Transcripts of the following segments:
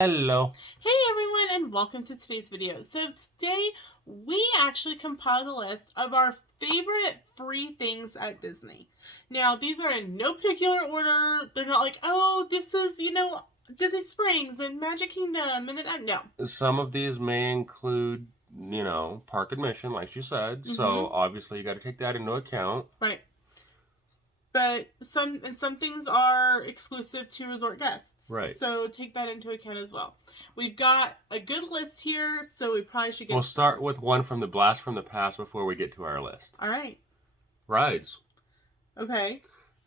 Hello. Hey everyone, and welcome to today's video. So today we actually compiled a list of our favorite free things at Disney. Now these are in no particular order. They're not like, oh, this is, Disney Springs and Magic Kingdom and then no. Some of these may include, park admission, like you said. So obviously you got to take that into account. Right. But some things are exclusive to resort guests. Right. So take that into account as well. We've got a good list here, so we probably should get We'll start with one from the blast from the past before we get to our list. All right. Rides. Okay.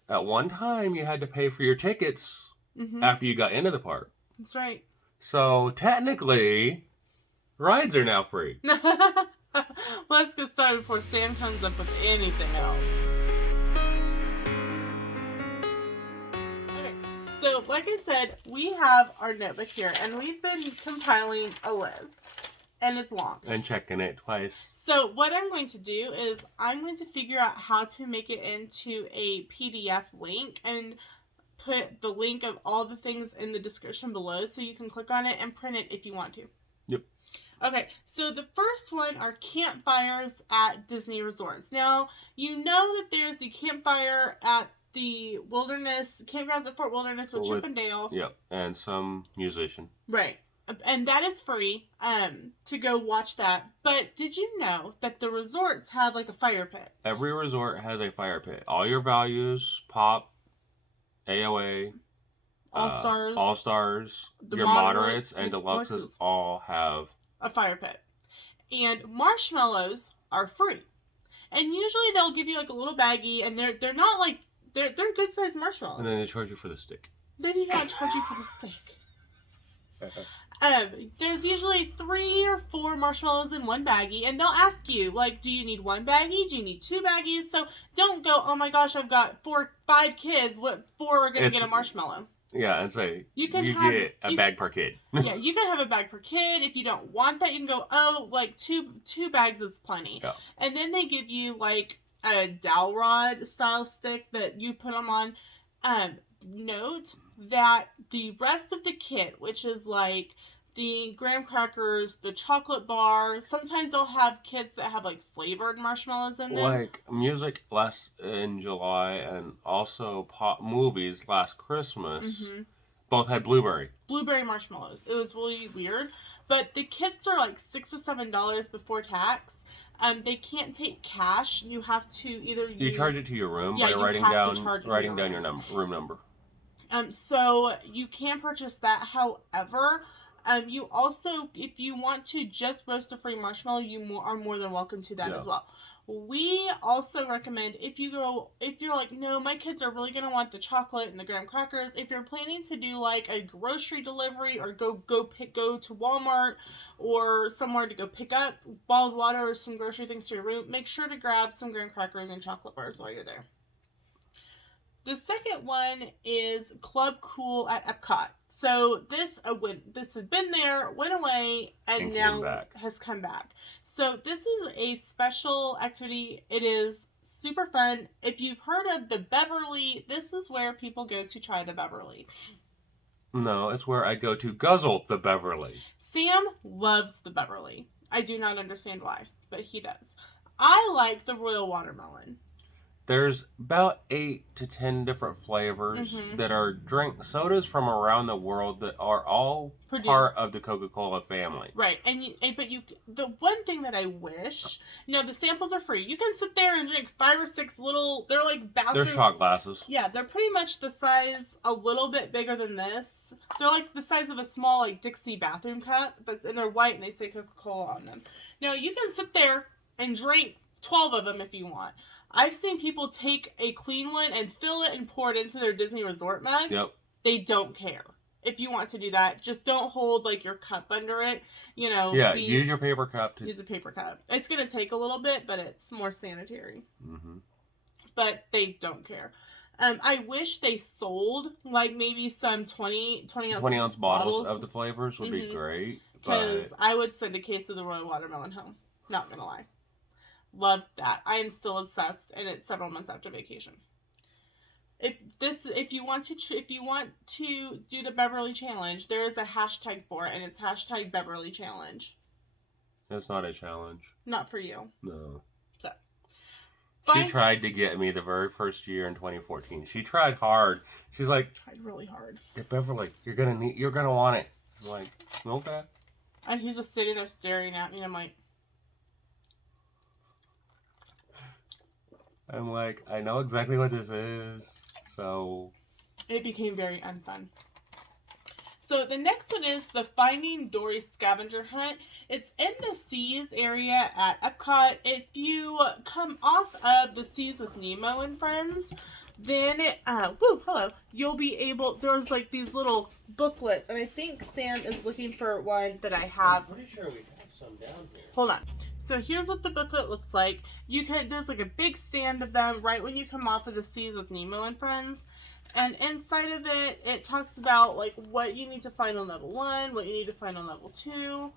At one time, you had to pay for your tickets after you got into the park. That's right. So technically, rides are now free. Let's get started before Sam comes up with anything else. Okay, so like I said, we have our notebook here, and we've been compiling a list, and it's long. And checking it twice. So what I'm going to do is I'm going to figure out how to make it into a PDF link and put the link of all the things in the description below so you can click on it and print it if you want to. Yep. Okay, so the first one are campfires at Disney resorts. Now, you know that there's the campfire at the Wilderness, campgrounds at Fort Wilderness with Chip and Dale. Yep, and some musician. Right. And that is free to go watch that. But did you know that the resorts have like a fire pit? Every resort has a fire pit. All your values, pop, AOA, All Stars, your moderates and deluxes all have a fire pit. And marshmallows are free. And usually they'll give you like a little baggie, and they're not like they're good sized marshmallows. And then they charge you for the stick. They do not charge you for the stick. There's usually 3 or 4 marshmallows in one baggie, and they'll ask you, like, do you need 1 baggie? Do you need 2 baggies? So don't go, oh my gosh, I've got 5 kids. What 4 are going to get a marshmallow? Yeah, and say you get a bag per kid. Yeah, you can have a bag per kid. If you don't want that, you can go, oh, like two bags is plenty. Yeah. And then they give you like a dowel rod style stick that you put them on. Note that the rest of the kit, which is like the graham crackers, the chocolate bar, sometimes they'll have kits that have like flavored marshmallows in them. Like music last in July and also pop movies last Christmas. Both had blueberry marshmallows. It was really weird. But the kits are like $6 or $7 before tax. They can't take cash. You have to either use... You charge it to your room by writing down your room number. So you can purchase that. However, you also, if you want to just roast a free marshmallow, you are more than welcome to that as well. We also recommend if you're like, no, my kids are really going to want the chocolate and the graham crackers. If you're planning to do like a grocery delivery or go to Walmart or somewhere to go pick up bottled water or some grocery things to your room, make sure to grab some graham crackers and chocolate bars while you're there. The second one is Club Cool at Epcot. So this had been there, went away, and now has come back. So this is a special activity. It is super fun. If you've heard of the Beverly, this is where people go to try the Beverly. No, it's where I go to guzzle the Beverly. Sam loves the Beverly. I do not understand why, but he does. I like the Royal Watermelon. There's about 8 to 10 different flavors that are sodas from around the world that are all part of the Coca-Cola family. Right, but the one thing that I wish, the samples are free. You can sit there and drink 5 or 6 little. They're like bathroom. They're shot glasses. Yeah, they're pretty much the size, a little bit bigger than this. They're like the size of a small like Dixie bathroom cup. And they're white and they say Coca-Cola on them. Now you can sit there and drink 12 of them if you want. I've seen people take a clean one and fill it and pour it into their Disney resort mug. Yep. They don't care. If you want to do that, just don't hold like your cup under it. Yeah, use your paper cup. Use a paper cup. It's going to take a little bit, but it's more sanitary. But they don't care. I wish they sold like maybe some 20 ounce bottles of the flavors would be great. Because I would send a case of the Royal Watermelon home. Not going to lie. Love that. I am still obsessed, and it's several months after vacation. If you want to do the Beverly Challenge, there is a hashtag for it, and it's hashtag Beverly Challenge. It's not a challenge. Not for you. No. So. She tried to get me the very first year in 2014. She tried hard. She's like, tried really hard. Hey, Beverly, you're gonna want it. I'm like, okay. And he's just sitting there staring at me, and I'm like, I know exactly what this is. So it became very unfun. So the next one is the Finding Dory scavenger hunt. It's in the Seas area at Epcot. If you come off of the Seas with Nemo and Friends, then you'll be able. There's like these little booklets, and I think Sam is looking for one that I have. I'm pretty sure we have some down here. Hold on. So here's what the booklet looks like. There's like a big stand of them right when you come off of the Seas with Nemo and Friends. And inside of it, it talks about like what you need to find on level 1, what you need to find on level 2.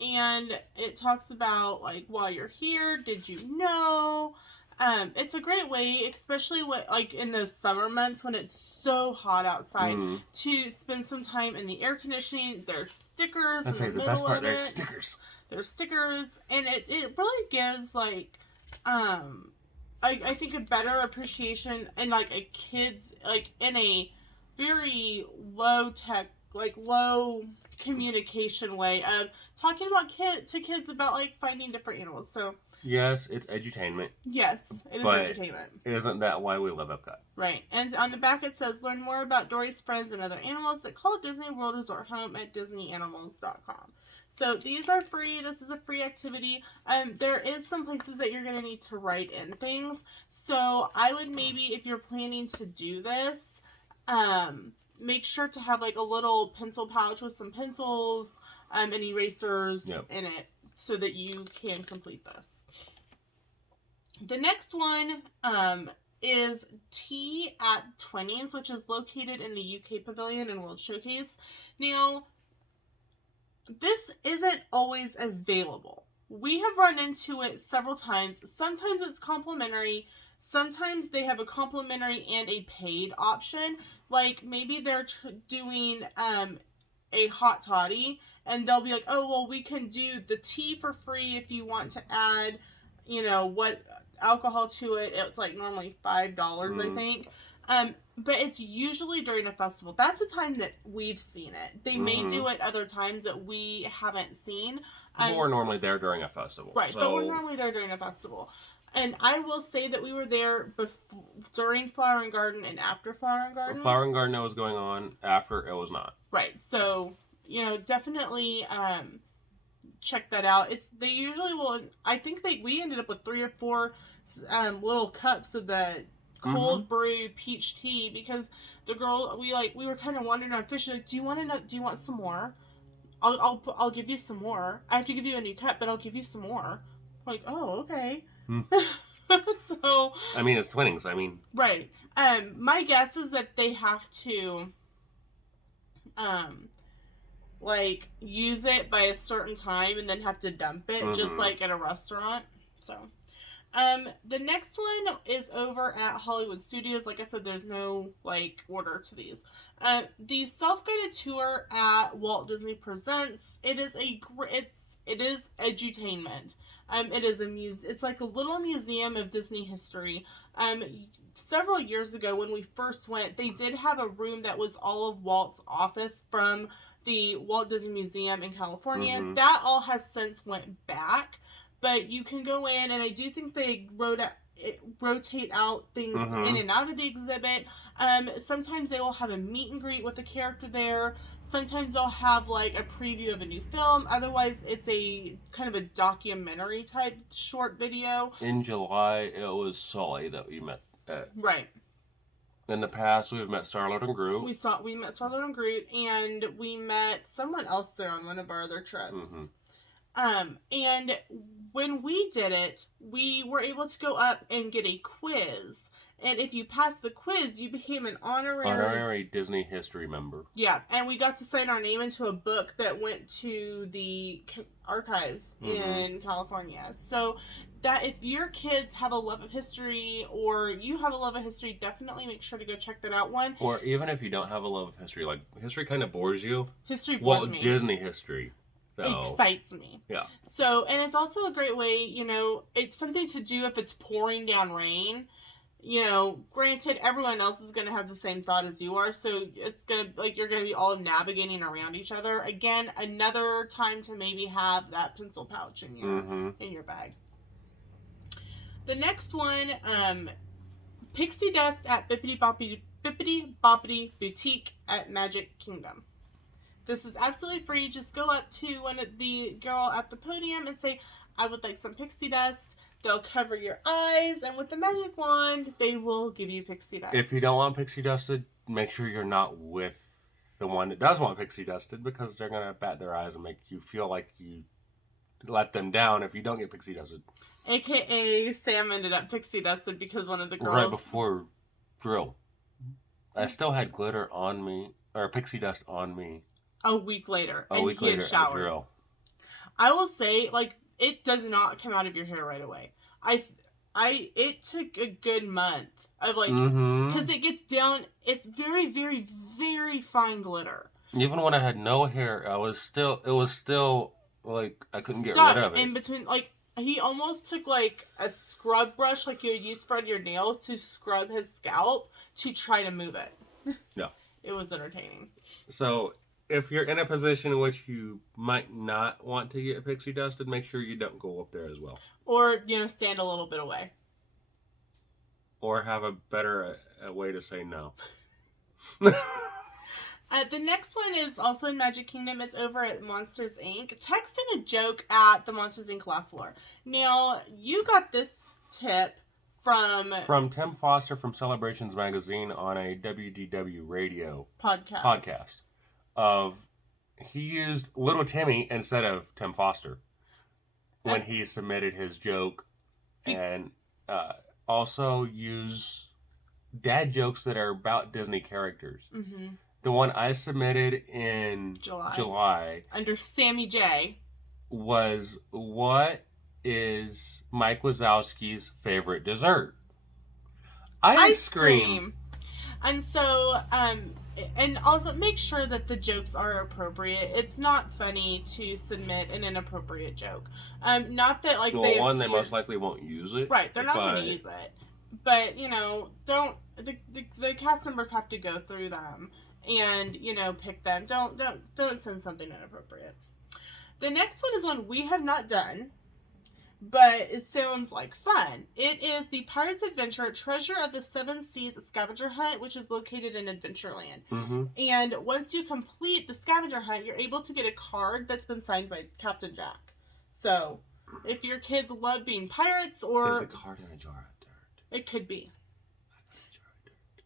And it talks about like while you're here, did you know? It's a great way, especially like in the summer months when it's so hot outside, to spend some time in the air conditioning. There's stickers. That's the best part. There's stickers. There's stickers, and it really gives like I think a better appreciation and like a kid's like in a very low tech, like low communication way of talking about kids about like finding different animals. So yes, it's edutainment. Yes, it is edutainment. Isn't that why we love Epcot? Right. And on the back it says, learn more about Dory's friends and other animals that call Disney World Resort home at DisneyAnimals.com. So these are free. This is a free activity. There is some places that you're going to need to write in things. So I would maybe, if you're planning to do this, make sure to have like a little pencil pouch with some pencils and erasers in it so that you can complete this. The next one is Tea at 20s, which is located in the UK Pavilion and World Showcase. Now, this isn't always available. We have run into it several times. Sometimes it's complimentary. Sometimes they have a complimentary and a paid option. Like maybe they're doing a hot toddy and they'll be like, oh, well, we can do the tea for free if you want to add, what alcohol to it. It's like normally $5, I think. But it's usually during a festival. That's the time that we've seen it. They may do it other times that we haven't seen. But we're normally there during a festival. Right, but we're normally there during a festival. And I will say that we were there during Flower and Garden and after Flower and Garden. Flower and Garden was going on. After, it was not. Right, so, definitely check that out. They usually will, I think we ended up with 3 or 4 little cups of the cold brew peach tea because the girl we were kind of wandering around fishing. Like, do you want some more? I'll give you some more. I have to give you a new cup, but I'll give you some more. I'm like, oh, okay. So I mean, it's Twinings. Right. My guess is that they have to use it by a certain time and then have to dump it, just like at a restaurant. So the next one is over at Hollywood Studios. Like I said, there's no order to these. The self-guided tour at Walt Disney Presents. It is edutainment. It is it's like a little museum of Disney history. Several years ago when we first went, they did have a room that was all of Walt's office from the Walt Disney Museum in California. That all has since went back. But you can go in, and I do think they rotate out things in and out of the exhibit. Sometimes they will have a meet and greet with a character there. Sometimes they'll have a preview of a new film. Otherwise, it's a kind of a documentary type short video. In July, it was Sully that we met at. Right. In the past, we've met Star-Lord and Groot. We met Star-Lord and Groot, and we met someone else there on one of our other trips. And when we did it, we were able to go up and get a quiz. And if you passed the quiz, you became an honorary Disney history member. Yeah, and we got to sign our name into a book that went to the archives in California. So that if your kids have a love of history or you have a love of history, definitely make sure to go check that out one. Or even if you don't have a love of history, like history kind of bores you. History bores me. Walt Disney history. Excites me. Yeah. So, and it's also a great way, it's something to do if it's pouring down rain. Granted, everyone else is going to have the same thought as you are, so it's going to, you're going to be all navigating around each other. Again, another time to maybe have that pencil pouch in your bag. The next one, Pixie Dust at Bippity Boppity Boutique at Magic Kingdom. This is absolutely free. Just go up to the girl at the podium and say, I would like some pixie dust. They'll cover your eyes, and with the magic wand, they will give you pixie dust. If you don't want pixie dusted, make sure you're not with the one that does want pixie dusted, because they're going to bat their eyes and make you feel like you let them down if you don't get pixie dusted. AKA Sam ended up pixie dusted because one of the girls... Right before drill. I still had glitter on me, or pixie dust on me. A week later. A week later at drill. I will say, it does not come out of your hair right away. It took a good month of because it gets down. It's very, very, very fine glitter. Even when I had no hair, it was still I couldn't get rid of it. In between, he almost took a scrub brush you would use for your nails to scrub his scalp to try to move it. Yeah. It was entertaining. So, if you're in a position in which you might not want to get pixie dusted, make sure you don't go up there as well. Or, stand a little bit away. Or have a better way to say no. The next one is also in Magic Kingdom. It's over at Monsters, Inc. Text in a joke at the Monsters, Inc. laugh floor. Now, you got this tip from Tim Foster from Celebrations Magazine on a WDW radio podcast. He used Little Timmy instead of Tim Foster when he submitted his joke, and also use dad jokes that are about Disney characters. Mm-hmm. The one I submitted in July under Sammy J was, what is Mike Wazowski's favorite dessert? Ice cream. And so, and also make sure that the jokes are appropriate. It's not funny to submit an inappropriate joke. Not that they most likely won't use it. Right, they're not going to use it. But don't the cast members have to go through them and pick them. Don't send something inappropriate. The next one is one we have not done, but it sounds like fun. It is the Pirates Adventure Treasure of the Seven Seas scavenger hunt, which is located in Adventureland. Mm-hmm. And once you complete the scavenger hunt, you're able to get a card that's been signed by Captain Jack. So, if your kids love being pirates, or... There's a card in a jar of dirt. It could be.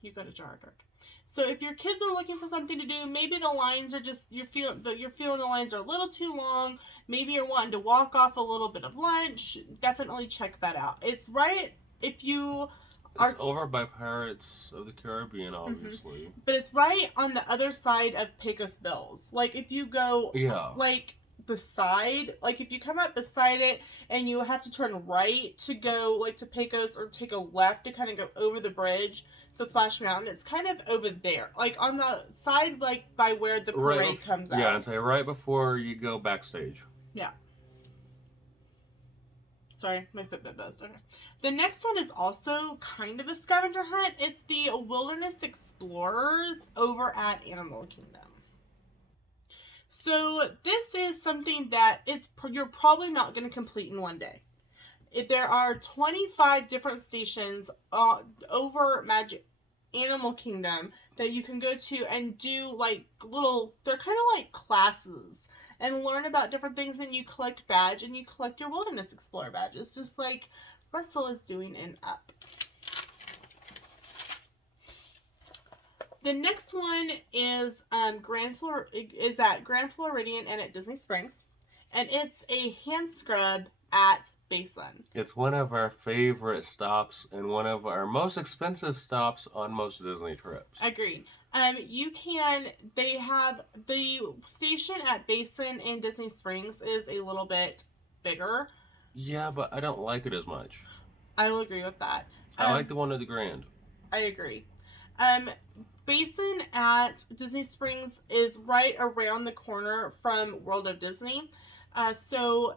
You got a jar of dirt. So if your kids are looking for something to do, maybe the lines are just, you're feeling the lines are a little too long. Maybe you're wanting to walk off a little bit of lunch. Definitely check that out. It's right if you are... It's over by Pirates of the Caribbean, obviously. Mm-hmm. But it's right on the other side of Pecos Bills. If you go... Yeah. The side, if you come up beside it and you have to turn right to go to Pecos, or take a left to kind of go over the bridge to Splash Mountain, it's kind of over there, on the side by where the parade comes out. Yeah, and say right before you go backstage. Yeah. Sorry, my Fitbit buzzed. Okay. The next one is also kind of a scavenger hunt. It's the Wilderness Explorers over at Animal Kingdom. So this is something that you're probably not going to complete in one day. There are 25 different stations over Animal Kingdom that you can go to and do they're kind of like classes, and learn about different things, and you collect badge, and you collect your Wilderness Explorer badges, just like Russell is doing in Up. The next one is at Grand Floridian and at Disney Springs, and it's a hand scrub at Basin. It's one of our favorite stops and one of our most expensive stops on most Disney trips. Agreed. They have the station at Basin in Disney Springs is a little bit bigger. Yeah, but I don't like it as much. I will agree with that. I like the one at the Grand. I agree. Um, Basin at Disney Springs is right around the corner from World of Disney. So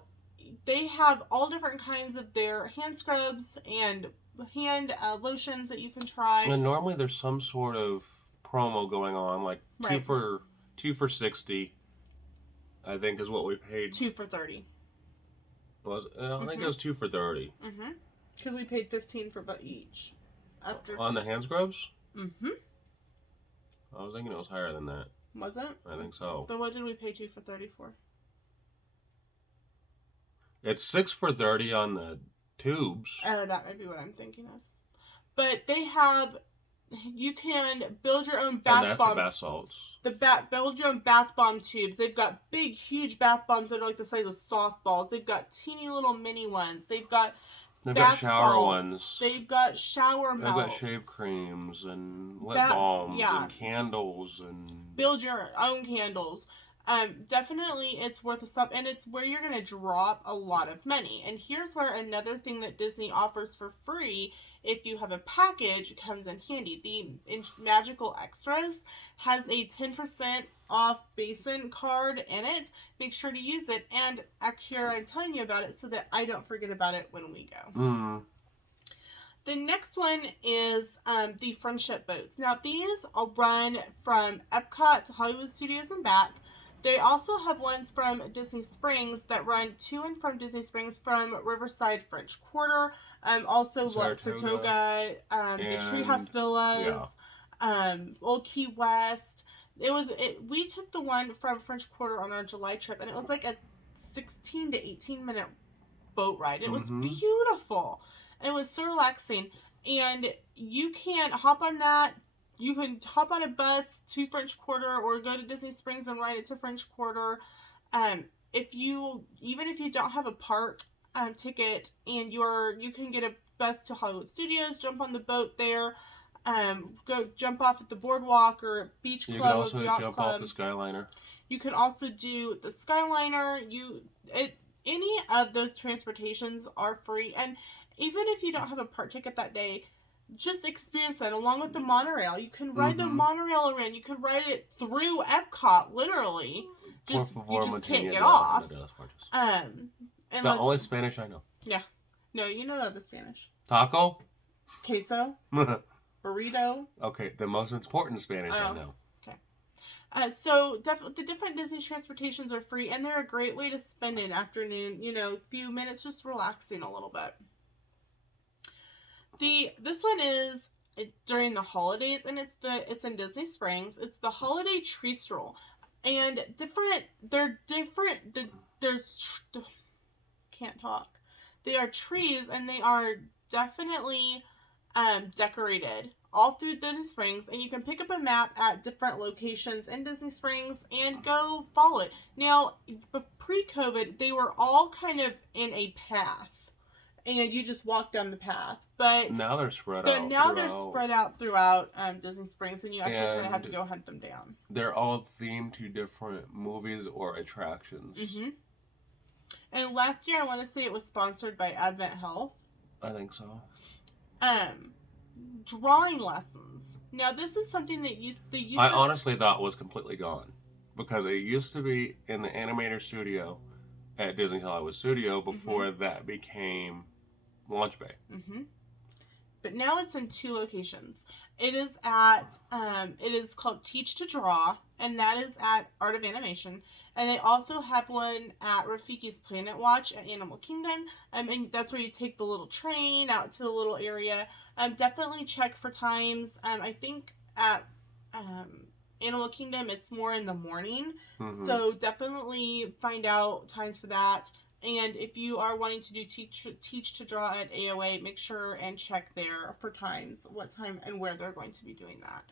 they have all different kinds of their hand scrubs and hand lotions that you can try. And normally there's some sort of promo going on, like Right. two for $60. I think is what we paid. 2 for $30. Was I think it was 2 for $30. Mm-hmm. Because we paid $15 for each. After on the hand scrubs. Mm-hmm. I was thinking it was higher than that. Was it? I think so. Then what did we pay 2 for $30 for? It's 6 for $30 on the tubes. Oh, that might be what I'm thinking of. But they have, you can build your own bath and that's bomb. the bath salts. Build your own bath bomb tubes. They've got big, huge bath bombs that are like the size of softballs. They've got teeny little mini ones. They've got shower ones. They've got shower melts. They've got shave creams and lip balms and candles and build your own candles. Definitely it's worth a stop, and it's where you're going to drop a lot of money. And here's where another thing that Disney offers for free, if you have a package, comes in handy. The Magical Extras has a 10% off Basin card in it. Make sure to use it, and here I'm telling you about it so that I don't forget about it when we go. Mm. The next one is the Friendship Boats. Now, these will run from Epcot to Hollywood Studios and back. They also have ones from Disney Springs that run to and from Disney Springs from Riverside French Quarter, also Saratoga, the Treehouse Villas, Old Key West. We took the one from French Quarter on our July trip, and it was like a 16 to 18 minute boat ride. It was beautiful. It was so relaxing, and you can hop on that. You can hop on a bus to French Quarter or go to Disney Springs and ride it to French Quarter. Even if you don't have a park ticket and you can get a bus to Hollywood Studios, jump on the boat there, go jump off at the boardwalk or beach club. You can also or yacht jump club. off the Skyliner. You can also do the Skyliner. Any of those transportations are free, and even if you don't have a park ticket that day, just experience that along with the monorail. You can ride the monorail around. You can ride it through Epcot, literally. You just can't get off. The only Spanish I know. Yeah. No, you know the Spanish. Taco? Queso? Burrito? Okay, the most important Spanish I know. Okay. So the different Disney transportations are free, and they're a great way to spend an afternoon, few minutes just relaxing a little bit. This one is during the holidays, and it's in Disney Springs. It's the Holiday Tree Stroll, and can't talk. They are trees, and they are definitely decorated all through Disney Springs, and you can pick up a map at different locations in Disney Springs and go follow it. Now, pre-COVID, they were all kind of in a path. And you just walk down the path, but now they're spread out. They're spread out throughout Disney Springs, and you actually kind of have to go hunt them down. They're all themed to different movies or attractions. Mm-hmm. And last year, I want to say it was sponsored by Advent Health. I think so. Drawing lessons. Now, this is something that I honestly thought was completely gone, because it used to be in the animator studio at Disney Hollywood Studio before that became Launch Bay. Mm-hmm. But now it's in 2 locations. It is called Teach to Draw, and that is at Art of Animation. And they also have one at Rafiki's Planet Watch at Animal Kingdom. And that's where you take the little train out to the little area. Definitely check for times. I think at Animal Kingdom, it's more in the morning. So definitely find out times for that. And if you are wanting to do teach to draw at AOA, make sure and check there for times, what time and where they're going to be doing that.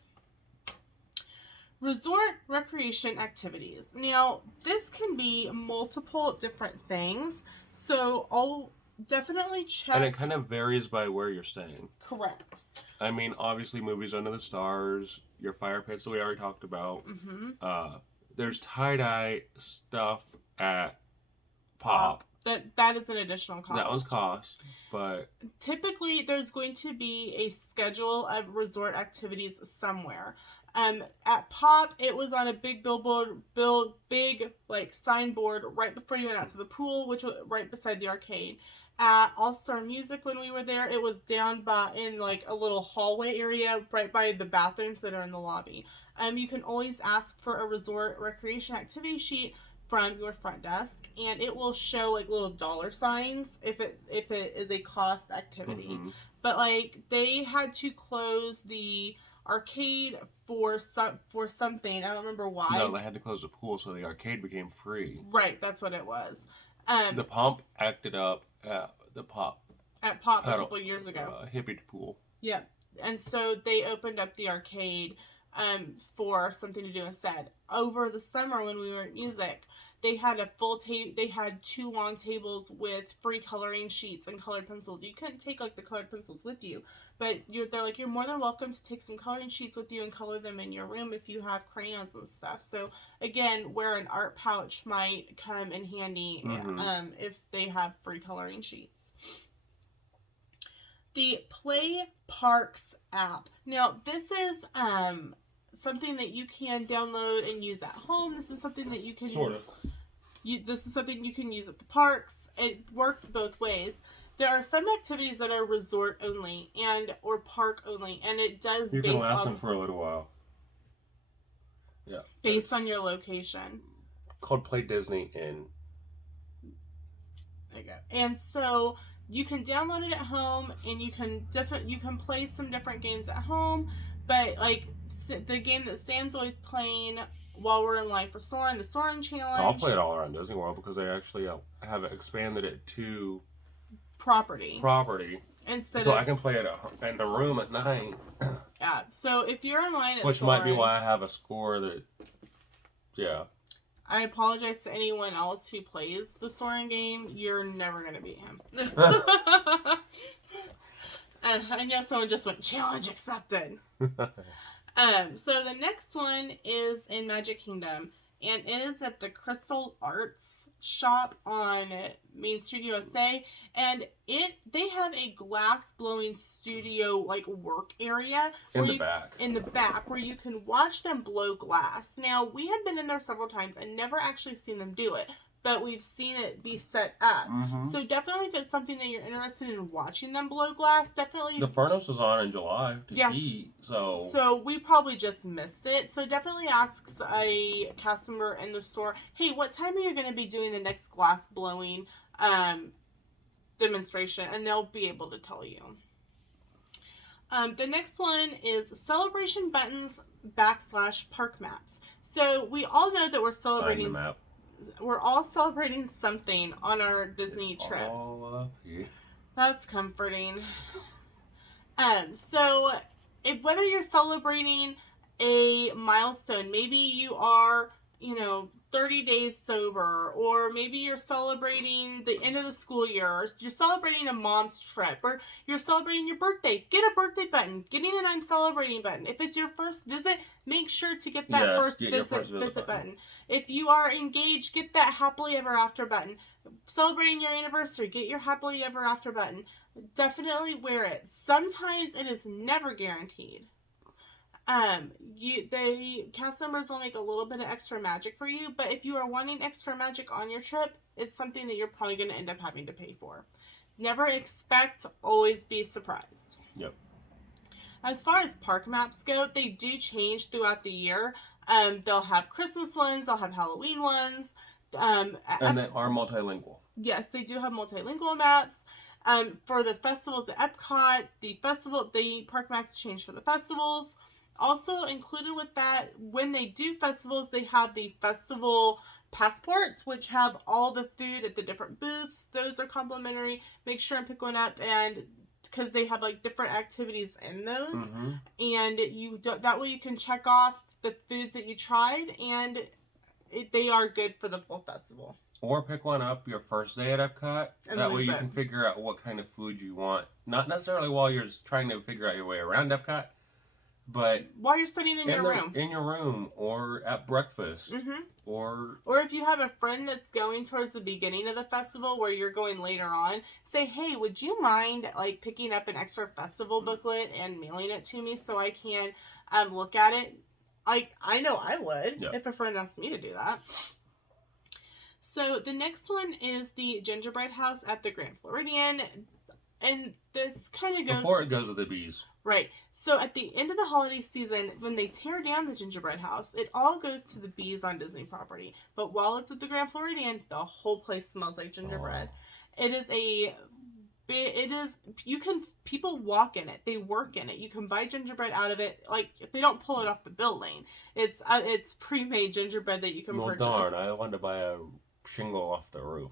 Resort recreation activities. Now, this can be multiple different things. So I'll definitely check. And it kind of varies by where you're staying. Correct. I mean, obviously, Movies Under the Stars, your fire pits that we already talked about. Mm-hmm. There's tie-dye stuff at Pop. that is an additional cost. That was cost, but typically there's going to be a schedule of resort activities somewhere. At Pop, it was on a big big like signboard right before you went out to the pool, which was right beside the arcade. At All Star Music, when we were there, it was down in like a little hallway area right by the bathrooms that are in the lobby. You can always ask for a resort recreation activity sheet from your front desk, and it will show like little dollar signs if it is a cost activity. Mm-hmm. But like they had to close the arcade for something. I don't remember why. No, they had to close the pool so the arcade became free. Right, that's what it was. The pump acted up at Pop a couple years ago. Hippie pool. Yeah, and so they opened up the arcade for something to do instead. Over the summer when we were at music, they had a full table. They had 2 long tables with free coloring sheets and colored pencils. You couldn't take like the colored pencils with you, but they're like, you're more than welcome to take some coloring sheets with you and color them in your room if you have crayons and stuff. So again, where an art pouch might come in handy, mm-hmm. If they have free coloring sheets. The Play Parks app. Now this is something that you can download and use at home. This is something that you can sort of. This is something you can use at the parks. It works both ways. There are some activities that are resort only or park only, and it does. You can last them for a little while. Yeah. Based on your location. Called Play Disney in. There you go. And so you can download it at home, and you can play some different games at home. But like the game that Sam's always playing while we're in line for Soarin', the Soarin' Challenge. I'll play it all around Disney World because they actually have expanded it to property. So I can play it in the room at night. Yeah. So if you're in line at which might be why I have a score that. Yeah. I apologize to anyone else who plays the Soarin' game. You're never gonna beat him. I know someone just went, challenge accepted. So the next one is in Magic Kingdom, and it is at the Crystal Arts shop on Main Street, USA, and they have a glass blowing studio like work area in the back where you can watch them blow glass. Now we have been in there several times and never actually seen them do it, but we've seen it be set up. Mm-hmm. So definitely if it's something that you're interested in watching them blow glass, definitely. The furnace was on in July to heat, so. So we probably just missed it. So definitely ask a cast member in the store, hey, what time are you going to be doing the next glass blowing demonstration? And they'll be able to tell you. The next one is celebration buttons / park maps. So we all know that we're celebrating. Find the map. We're all celebrating something on our Disney trip. All up here. That's comforting. So whether you're celebrating a milestone, maybe you are, 30 days sober, or maybe you're celebrating the end of the school year, or you're celebrating a mom's trip, or you're celebrating your birthday, get a birthday button, getting an I'm celebrating button. If it's your first visit, make sure to get that first visit button. If you are engaged, get that happily ever after button. Celebrating your anniversary, get your happily ever after button. Definitely wear it. Sometimes it is never guaranteed. The cast members will make a little bit of extra magic for you, but if you are wanting extra magic on your trip, it's something that you're probably going to end up having to pay for. Never expect, always be surprised. Yep. As far as park maps go, they do change throughout the year. They'll have Christmas ones, they'll have Halloween ones. And they are multilingual. Yes, they do have multilingual maps. For the festivals at Epcot, the park maps change for the festivals. Also included with that, when they do festivals, they have the festival passports, which have all the food at the different booths. Those are complimentary. Make sure and pick one up, and because they have like different activities in those, mm-hmm. and that way you can check off the foods that you tried, and they are good for the full festival. Or pick one up your first day at Epcot. That way you can figure out what kind of food you want. Not necessarily while you're trying to figure out your way around Epcot, But while you're studying in your room. In your room, or at breakfast. Mm-hmm. Or if you have a friend that's going towards the beginning of the festival where you're going later on, say, hey, would you mind like picking up an extra festival booklet and mailing it to me so I can look at it? Like, I know I would if a friend asked me to do that. So the next one is the gingerbread house at the Grand Floridian. And this kind of goes... Before it goes to the bees. Right. So at the end of the holiday season, when they tear down the gingerbread house, it all goes to the bees on Disney property. But while it's at the Grand Floridian, the whole place smells like gingerbread. Oh. People walk in it. They work in it. You can buy gingerbread out of it. Like, they don't pull it off the building. It's pre-made gingerbread that you can purchase. Well, darn. I wanted to buy a shingle off the roof.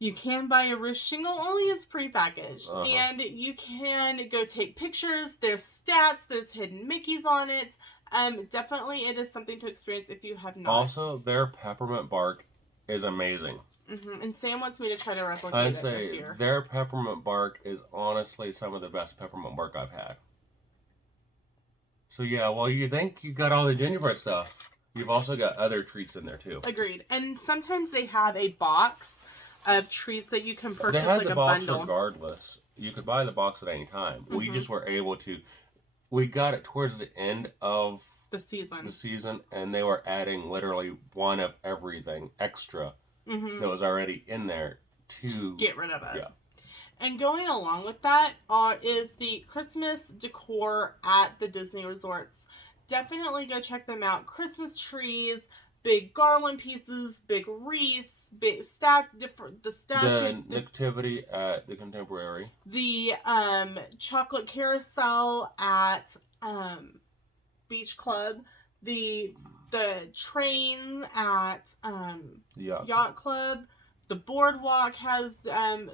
You can buy a roof shingle, only it's prepackaged. And you can go take pictures. There's stats. There's hidden Mickeys on it. Definitely it is something to experience if you have not. Also, their peppermint bark is amazing. Mm-hmm. And Sam wants me to try to replicate it this year. Their peppermint bark is honestly some of the best peppermint bark I've had. So yeah, well, you think you got all the gingerbread stuff. You've also got other treats in there too. Agreed. And sometimes they have a box of treats that you can purchase, they had like the a box bundle. Regardless. You could buy the box at any time. Mm-hmm. We just were able to... We got it towards the end of the season, and they were adding literally one of everything extra that was already in there to get rid of it. Yeah. And going along with that is the Christmas decor at the Disney resorts. Definitely go check them out. Christmas trees, big garland pieces, big wreaths, big the statue. The nativity at the Contemporary. The chocolate carousel at Beach Club. The train at Yacht Club. The boardwalk has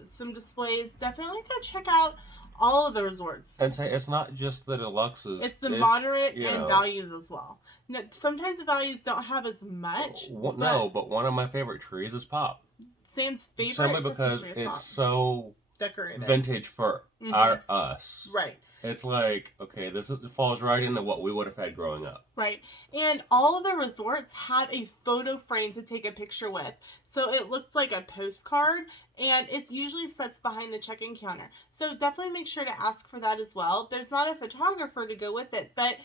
some displays. Definitely go check out all of the resorts. And say it's not just the deluxes. It's the moderate and values as well. No, sometimes the values don't have as much. But one of my favorite trees is Pop. Sam's favorite. Simply because it's so decorated, vintage for us. Right. It's like, okay, this falls right into what we would have had growing up. Right. And all of the resorts have a photo frame to take a picture with. So it looks like a postcard, and it's usually sets behind the check-in counter. So definitely make sure to ask for that as well. There's not a photographer to go with it, but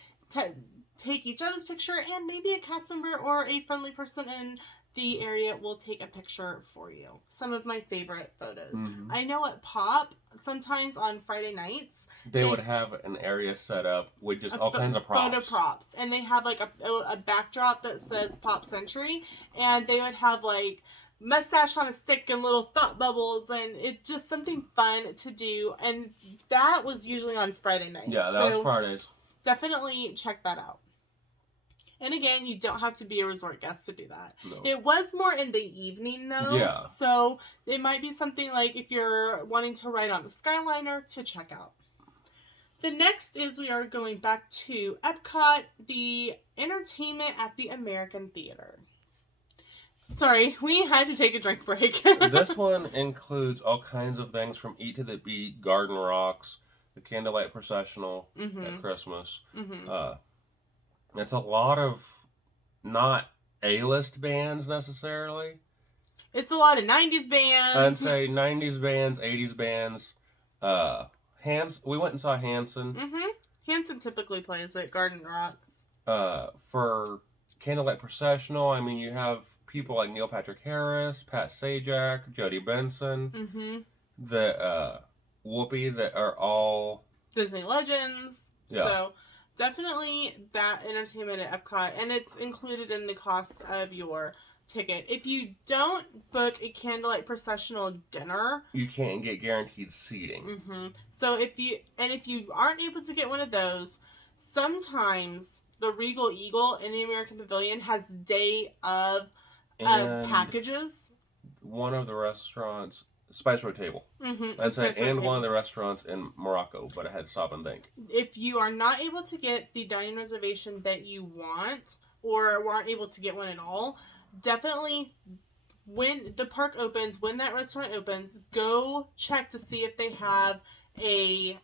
take each other's picture, and maybe a cast member or a friendly person in the area will take a picture for you. Some of my favorite photos. I know at Pop, sometimes on Friday nights, they would have an area set up with just all kinds of props. Photo props. And they have like a backdrop that says Pop Century. And they would have like mustache on a stick and little thought bubbles. And it's just something fun to do. And that was usually on Friday nights. Yeah, that was Fridays. Definitely check that out. And again, you don't have to be a resort guest to do that. No. It was more in the evening, though. Yeah. So it might be something like if you're wanting to ride on the Skyliner to check out. The next is we are going back to Epcot, the entertainment at the American Theater. Sorry, we had to take a drink break. This one includes all kinds of things from Eat to the Beat, Garden Rocks, the Candlelight Processional at Christmas. It's a lot of not A-list bands necessarily. It's a lot of 90s bands. I'd say 90s bands, 80s bands. We went and saw Hanson. Hanson typically plays at Garden Rocks. For Candlelight Processional, I mean, you have people like Neil Patrick Harris, Pat Sajak, Jody Benson, the Whoopi that are all Disney legends. Yeah. So definitely that entertainment at Epcot, and it's included in the cost of your ticket. If you don't book a Candlelight Processional dinner, you can't get guaranteed seating. So if you aren't able to get one of those, sometimes the Regal Eagle in the American Pavilion has day of packages. One of the restaurants, Spice Road Table. I'd say, one of the restaurants in Morocco, but I had to stop and think. If you are not able to get the dining reservation that you want, or aren't able to get one at all, definitely when the park opens, when that restaurant opens, go check to see if they have a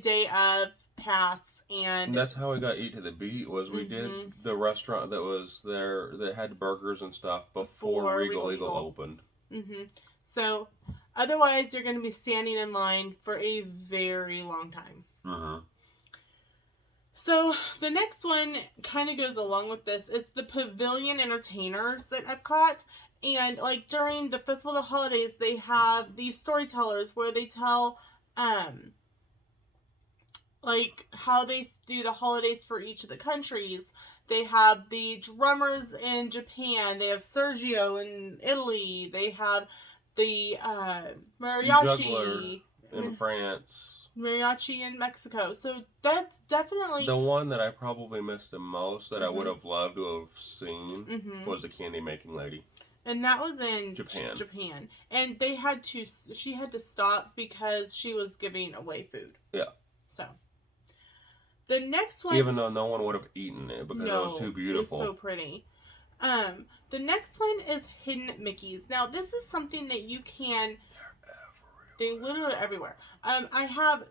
day of pass. And that's how we got Eat to the Beat, was we did the restaurant that was there that had burgers and stuff before Regal Eagle opened. So, otherwise, you're going to be standing in line for a very long time. So, the next one kind of goes along with this. It's the Pavilion Entertainers at Epcot. And, like, during the Festival of the Holidays, they have these storytellers where they tell, like, how they do the holidays for each of the countries. They have the drummers in Japan. They have Sergio in Italy. They have the mariachi in France. Mariachi in Mexico. So that's definitely... The one that I probably missed the most that I would have loved to have seen was the candy making lady. And that was in Japan. And she had to stop because she was giving away food. Yeah. So, the next one... Even though no one would have eaten it because it was too beautiful. It was so pretty. The next one is Hidden Mickeys. Now, this is something that you can... They're literally everywhere. I have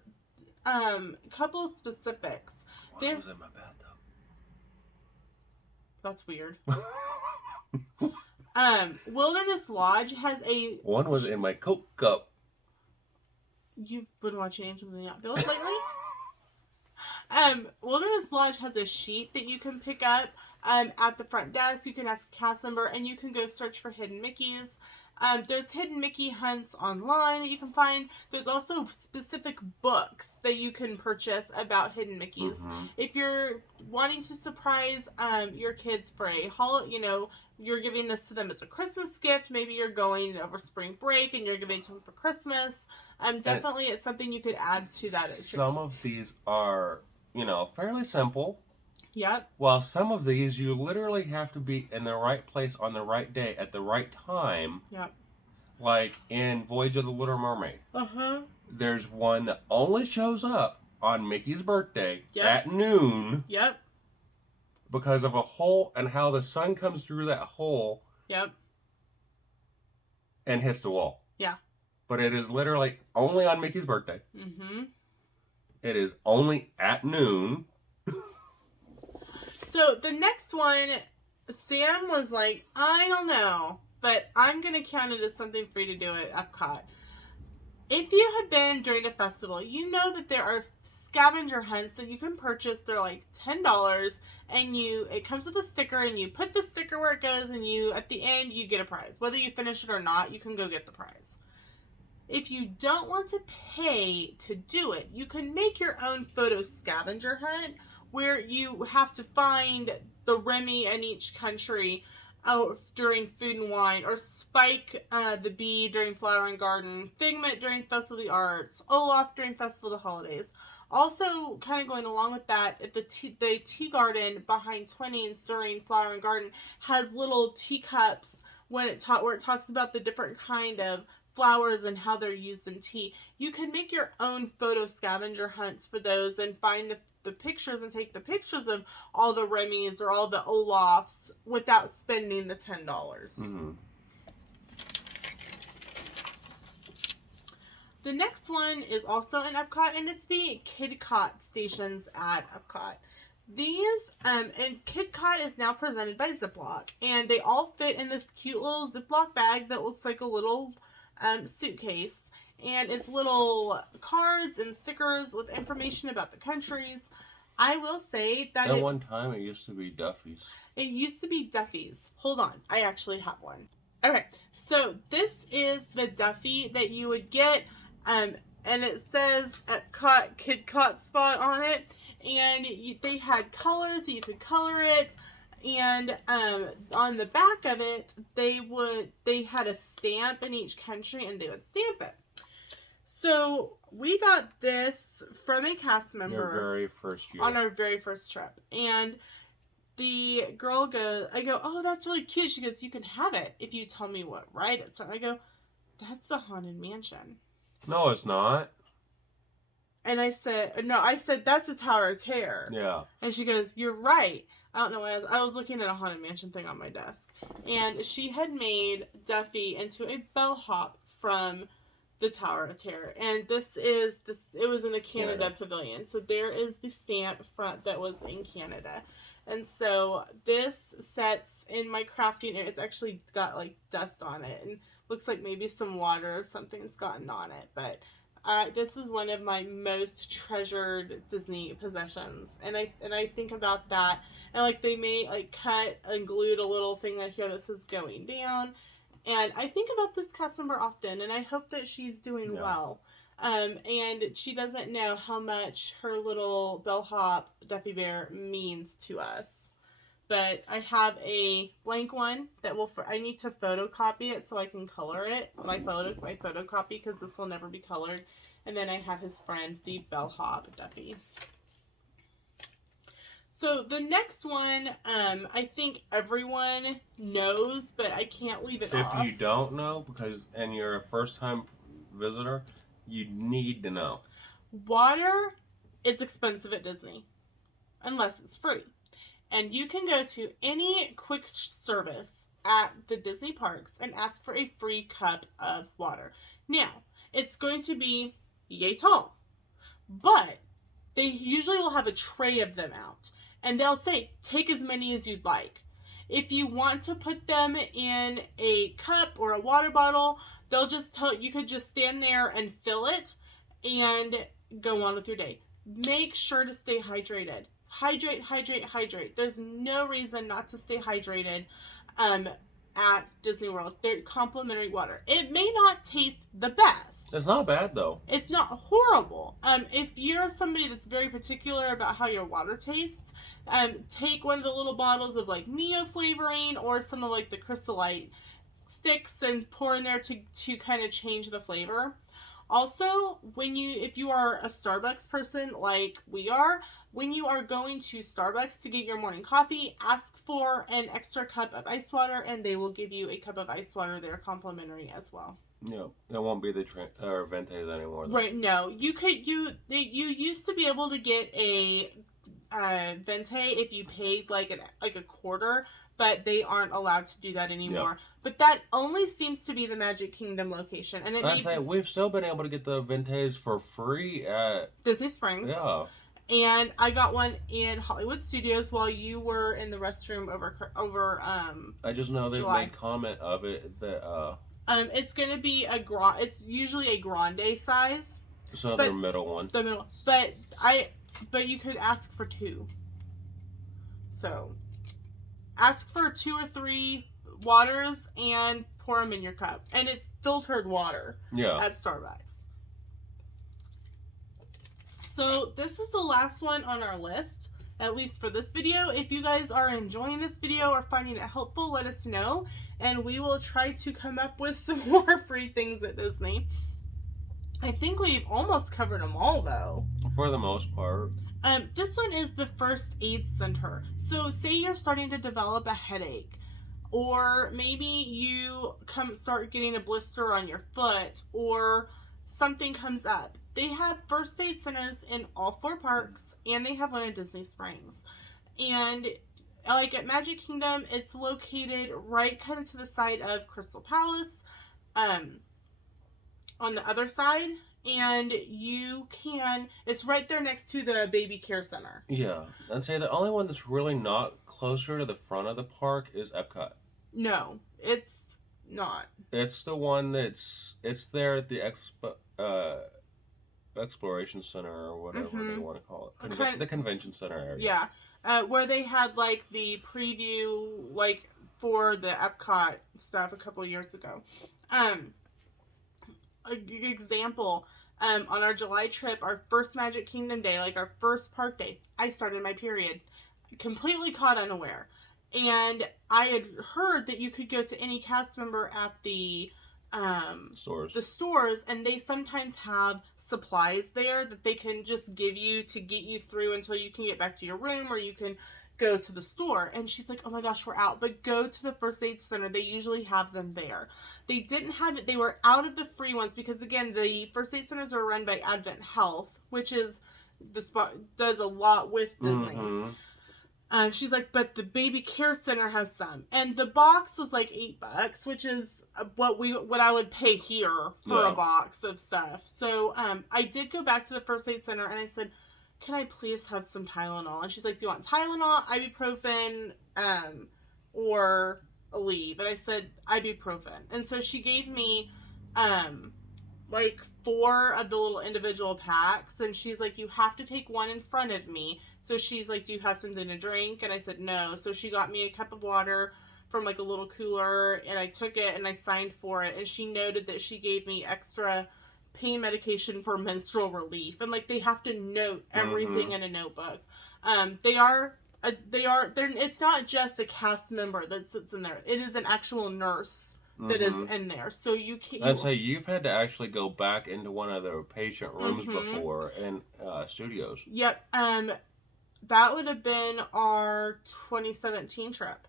a couple of specifics. One was in my bathtub. That's weird. Wilderness Lodge has a... One was in my Coke cup. You've been watching Angels in the Outfield lately? Wilderness Lodge has a sheet that you can pick up at the front desk. You can ask a cast member, and you can go search for Hidden Mickeys. There's Hidden Mickey hunts online that you can find. There's also specific books that you can purchase about Hidden Mickeys. If you're wanting to surprise your kids for a you're giving this to them as a Christmas gift. Maybe you're going over spring break and you're giving it to them for Christmas. Definitely it's something you could add to that. Some of these are, fairly simple. Yep. While some of these, you literally have to be in the right place on the right day at the right time. Yep. Like in Voyage of the Little Mermaid. There's one that only shows up on Mickey's birthday at noon. Yep. Because of a hole and how the sun comes through that hole. Yep. And hits the wall. Yeah. But it is literally only on Mickey's birthday. It is only at noon. So the next one, Sam was like, I don't know, but I'm going to count it as something for you to do at Epcot. If you have been during a festival, you know that there are scavenger hunts that you can purchase. They're like $10, and it comes with a sticker, and you put the sticker where it goes, and at the end, you get a prize. Whether you finish it or not, you can go get the prize. If you don't want to pay to do it, you can make your own photo scavenger hunt, where you have to find the Remy in each country during Food and Wine, or Spike the Bee during Flower and Garden, Figment during Festival of the Arts, Olaf during Festival of the Holidays. Also, kind of going along with that, at the tea garden behind Twinings during Flower and Garden has little teacups where it talks about the different kind of flowers and how they're used in tea. You can make your own photo scavenger hunts for those and find the pictures and take the pictures of all the Remy's or all the Olafs without spending the $10. The next one is also in Epcot, and it's the KidCot stations at Epcot. These, and KidCot is now presented by Ziploc, and they all fit in this cute little Ziploc bag that looks like a little suitcase. And it's little cards and stickers with information about the countries. I will say that at one time it used to be Duffy's. It used to be Duffy's. Hold on. I actually have one. Okay. So this is the Duffy that you would get. And it says Epcot KidCot spot on it. And they had colors, so you could color it. And on the back of it, they had a stamp in each country, and they would stamp it. So we got this from a cast member. Your very first year. On our very first trip. And the girl I go, oh, that's really cute. She goes, you can have it if you tell me what ride it's on. I go, that's the Haunted Mansion. No, it's not. And I said, that's the Tower of Terror. Yeah. And she goes, you're right. I don't know why I was looking at a Haunted Mansion thing on my desk. And she had made Duffy into a bellhop from the Tower of Terror. And it was in the Canada Pavilion. So there is the stamp front that was in Canada. And so this set's in my crafting area. It's actually got like dust on it and looks like maybe some water or something's gotten on it. But this is one of my most treasured Disney possessions. And I think about that. And like they may like cut and glued a little thing right here that says going down. And I think about this cast member often, and I hope that she's doing well. And she doesn't know how much her little bellhop Duffy Bear means to us. But I have a blank one that I need to photocopy it so I can color it. My photocopy, because this will never be colored. And then I have his friend, the bellhop Duffy. So the next one, I think everyone knows, but I can't leave it off. If you don't know, and you're a first-time visitor, you need to know. Water is expensive at Disney, unless it's free. And you can go to any quick service at the Disney parks and ask for a free cup of water. Now, it's going to be yay tall, but they usually will have a tray of them out. And they'll say, take as many as you'd like. If you want to put them in a cup or a water bottle, they'll just tell you could just stand there and fill it and go on with your day. Make sure to stay hydrated. Hydrate, hydrate, hydrate. There's no reason not to stay hydrated at Disney World. They're complimentary water. It may not taste the best. It's not bad, though. It's not horrible. If you're somebody that's very particular about how your water tastes, take one of the little bottles of like Neo flavoring or some of like the Crystalite sticks and pour in there to kind of change the flavor. Also, if you are a Starbucks person like we are, when you are going to Starbucks to get your morning coffee, ask for an extra cup of ice water, and they will give you a cup of ice water there complimentary as well. No, it won't be the Vente's anymore, though. Right? No, you used to be able to get a Vente if you paid like a quarter, but they aren't allowed to do that anymore. Yep. But that only seems to be the Magic Kingdom location, and we've still been able to get the Ventes for free at Disney Springs. Yeah. And I got one in Hollywood Studios while you were in the restroom over. I just know they made comment of it that it's gonna be it's usually a grande size. So the middle one. The middle, but you could ask for 2. So, ask for 2 or 3 waters and pour them in your cup, and it's filtered water. Yeah. At Starbucks. So this is the last one on our list, at least for this video. If you guys are enjoying this video or finding it helpful, let us know, and we will try to come up with some more free things at Disney. I think we've almost covered them all, though. For the most part. This one is the First Aid Center. So say you're starting to develop a headache, or maybe you start getting a blister on your foot, or something comes up. They have first aid centers in all 4 parks, and they have one in Disney Springs. And like at Magic Kingdom, it's located right kind of to the side of Crystal Palace, on the other side, and it's right there next to the Baby Care Center. Yeah, I'd say the only one that's really not closer to the front of the park is Epcot. No, it's not. It's the one it's there at the Exploration Center or whatever they want to call it. The Convention Center area. Yeah, where they had like the preview like for the Epcot stuff a couple of years ago. Example, on our July trip, our first Magic Kingdom day, like our first park day, I started my period, completely caught unaware, and I had heard that you could go to any cast member at the stores, and they sometimes have supplies there that they can just give you to get you through until you can get back to your room, or you can go to the store. And she's like, oh my gosh, we're out, but go to the First Aid Center. They usually have them there. They didn't have it. They were out of the free ones because, again, the First Aid Centers are run by Advent Health, which is the spot does a lot with Disney. She's like, but the baby care center has some, and the box was like $8, which is what I would pay here for a box of stuff. So I did go back to the first aid center and I said, can I please have some Tylenol? And she's like, do you want Tylenol, ibuprofen, or Aleve? And I said ibuprofen. And so she gave me like 4 of the little individual packs, and she's like, you have to take one in front of me. So she's like, do you have something to drink? And I said no. So she got me a cup of water from like a little cooler, and I took it and I signed for it, and she noted that she gave me extra pain medication for menstrual relief, and like they have to note everything in a notebook. It's not just a cast member that sits in there. It is an actual nurse that is in there. So you can't... I'd say you've had to actually go back into one of the patient rooms before in studios. Yep. That would have been our 2017 trip.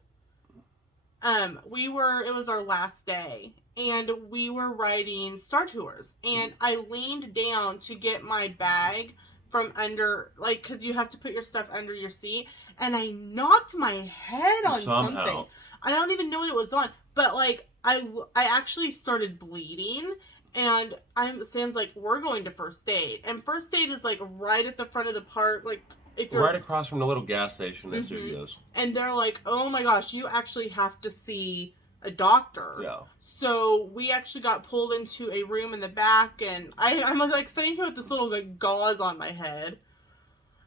It was our last day, and we were riding Star Tours, and I leaned down to get my bag from under, like, because you have to put your stuff under your seat, and I knocked my head on something. I don't even know what it was on, but like I actually started bleeding, and Sam's like, we're going to first aid, and first aid is like right at the front of the park, like if you're right across from the little gas station in studios. And they're like, oh my gosh, you actually have to see a doctor. Yeah. So we actually got pulled into a room in the back, and I was like sitting here with this little like gauze on my head,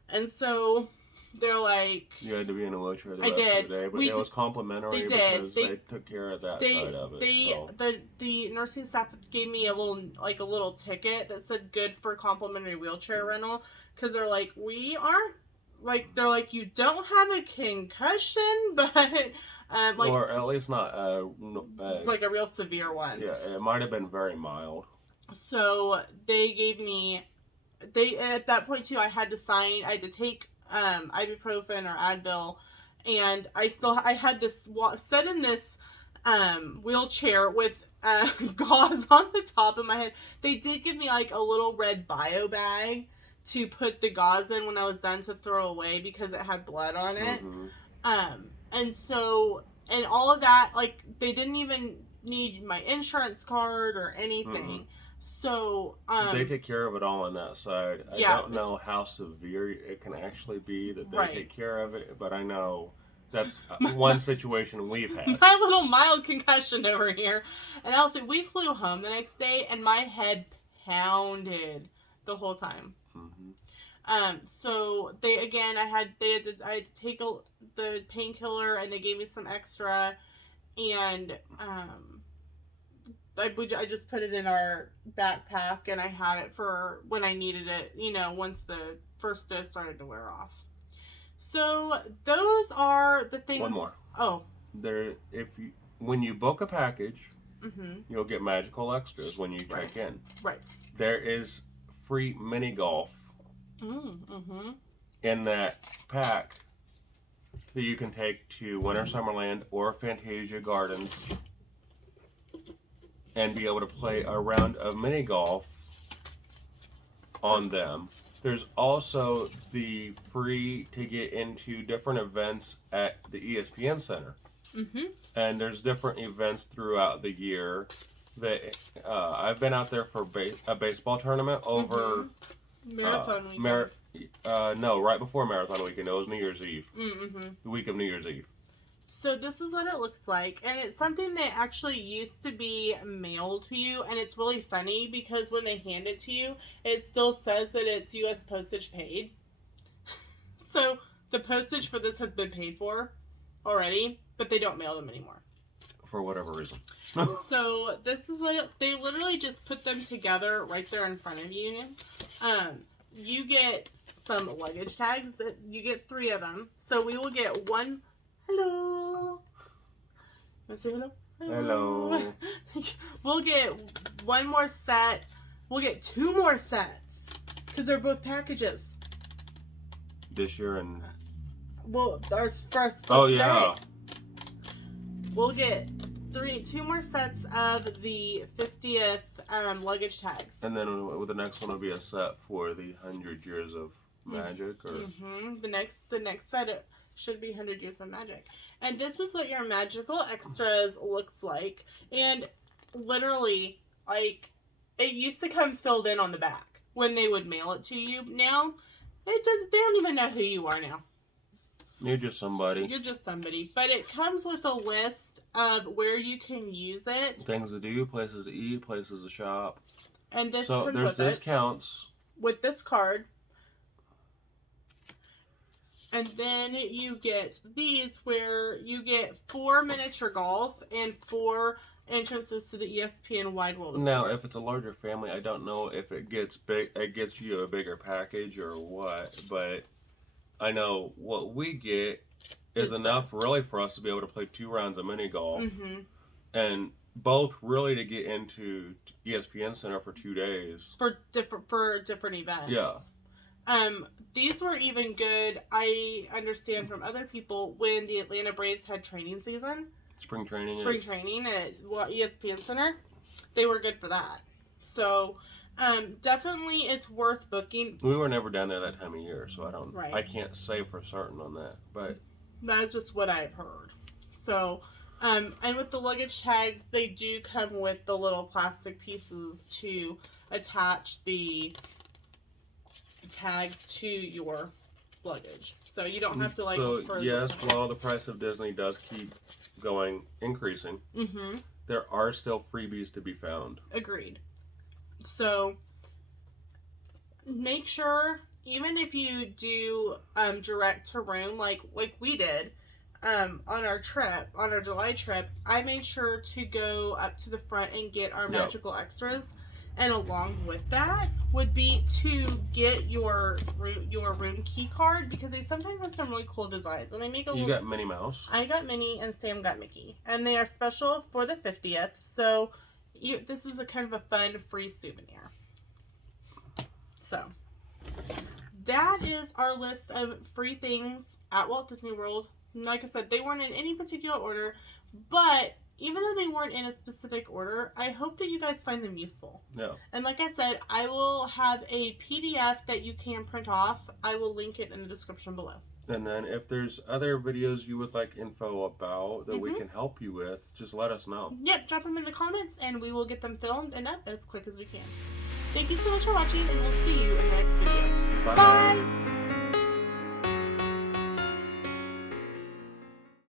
and so they're like, you had to be in a wheelchair the rest of the day, but it was complimentary because they took care of that side of it. The nursing staff gave me a little ticket that said good for complimentary wheelchair rental, because they're like, they're like, you don't have a concussion, but like, or at least not like a real severe one. Yeah, it might have been very mild. So they gave me, at that point too, I had to take ibuprofen or Advil, and I had to sit in this wheelchair with gauze on the top of my head. They did give me like a little red bio bag to put the gauze in when I was done to throw away because it had blood on it. And so, and all of that, like, they didn't even need my insurance card or anything. So they take care of it all on that side. I don't know how severe it can actually be that they take care of it, but I know that's one situation we've had. My little mild concussion over here. And also, we flew home the next day, and my head pounded the whole time. So I had to take the painkiller, and they gave me some extra, and I just put it in our backpack, and I had it for when I needed it, once the first dose started to wear off. So those are the things. One more. Oh. When you book a package, you'll get magical extras when you check in. Right. There is free mini golf in that pack that you can take to Winter Summerland or Fantasia Gardens and be able to play a round of mini golf on them. There's also the free to get into different events at the ESPN Center. And there's different events throughout the year that I've been out there for a baseball tournament over Marathon weekend. No, right before Marathon weekend. It was New Year's Eve. The week of New Year's Eve. So this is what it looks like, and it's something that actually used to be mailed to you, and it's really funny because when they hand it to you, it still says that it's U.S. postage paid. So the postage for this has been paid for already, but they don't mail them anymore. For whatever reason. So this is what they literally just put them together right there in front of you. You get some luggage tags. You get 3 of them. So we will get one. Hello. Want to say hello? Hello. We'll get one more set. We'll get 2 more sets because they're both packages. This year and... Well, our first. Oh, yeah. We'll get 2 more sets of the 50th luggage tags. And then the next one will be a set for the 100 Years of Magic, or... The next set should be 100 Years of Magic. And this is what your magical extras looks like. And literally, like, it used to come filled in on the back when they would mail it to you. Now, they don't even know who you are now. You're just somebody. You're just somebody. But it comes with a list of where you can use it. Things to do, places to eat, places to shop. And this so comes there's with discounts. With this card. And then you get these where you get 4 miniature golf and 4 entrances to the ESPN Wide World of Sports. Now, if it's a larger family, I don't know if it gets big. It gets you a bigger package or what, but I know what we get is enough really for us to be able to play 2 rounds of mini golf, and both really to get into ESPN Center for 2 days for different events. Yeah. These were even good. I understand from other people when the Atlanta Braves had training season. Spring training at ESPN Center. They were good for that. So, definitely it's worth booking. We were never down there that time of year, so Right. I can't say for certain on that, but that's just what I've heard. So, and with the luggage tags, they do come with the little plastic pieces to attach the tags to your luggage, so you don't have to like. So yes, while the price of Disney does keep increasing, there are still freebies to be found. Agreed. So make sure, even if you do direct to room like we did on our July trip, I made sure to go up to the front and get our magical extras. And along with that would be to get your room key card, because they sometimes have some really cool designs. And they make You got Minnie Mouse. I got Minnie and Sam got Mickey. And they are special for the 50th. So this is a kind of a fun free souvenir. So that is our list of free things at Walt Disney World. Like I said, they weren't in any particular order, but even though they weren't in a specific order, I hope that you guys find them useful. Yeah. And like I said, I will have a PDF that you can print off. I will link it in the description below. And then if there's other videos you would like info about that we can help you with, just let us know. Yep, drop them in the comments and we will get them filmed and up as quick as we can. Thank you so much for watching, and we'll see you